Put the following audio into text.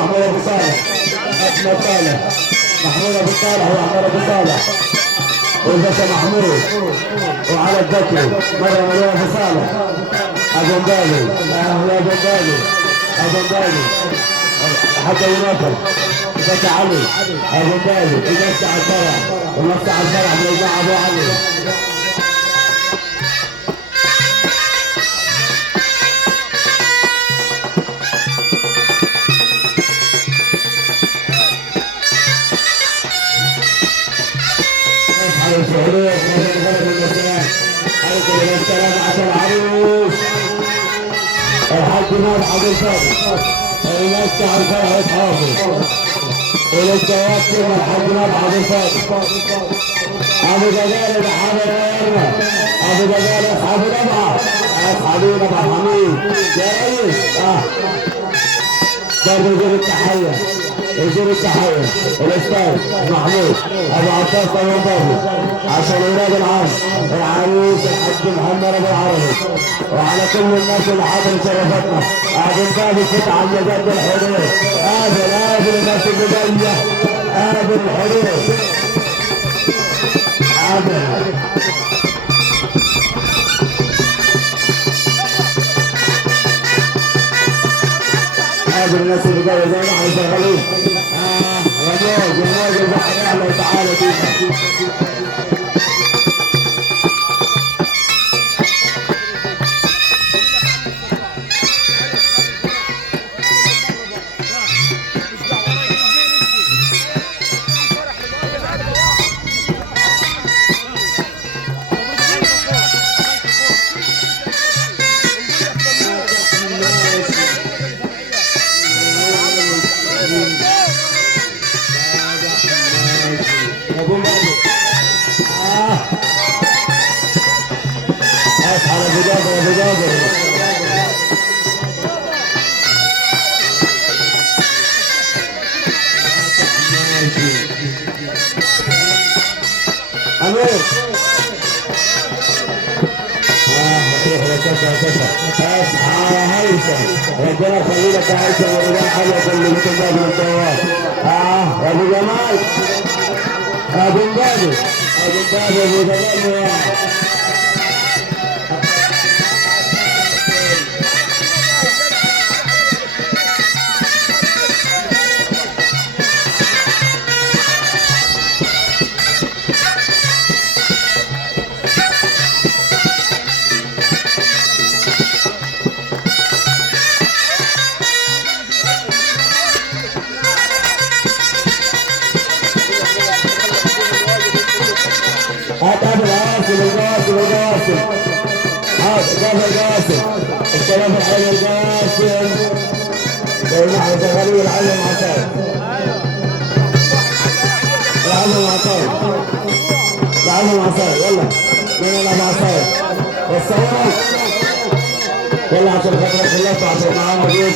محمود ابو صالح، احمد صالح، محمود ابو صالح واحمد ابو صالح، والباشا محمود وعلى الذكري، مرة مرة ابو صالح، ابو مبالي، اهلا ابو مبالي، ابو مبالي، حتى ينفذ، الباشا علي، ابو مبالي، يمسح الفرح، ومسح الفرح من الجماعة ابو علي. الحاج نار عبد الفاتح يمسح الفرح حافظ وللجواب كلمة الحاج نار عبد الفاتح ابو جلال حامد غيرنا ابو جلال اصحاب نبعه اصحابي نبع حميد يا ريس برضه يجيب التحيه يجيب التحيه الاستاذ محمود ابو عباس طيب عشان ولاد العم العريس الحاج محمد ابو العربي وعلى كل الناس اللي حاضر شرفتنا قاعدين باب الفتح على جد الحدود قابل الناس اللي جايه قابل الحدود قابل الناس اللي جايه زي ما احنا شغالين رموز البحر اعلى وتعالى فيها ربنا يخليك يا هيثم ورجال حلوه اللي بتنبغي من الدوار يا ابو جمال ابو مبادئ ابو جمال الكلام الحلو القاسم زي ما احنا شغالين العلم عطاء العلم عطاء العلم عطاء يلا من العلم عطاء والصواب يلا عشان خاطرك خلصت عشان معانا جيش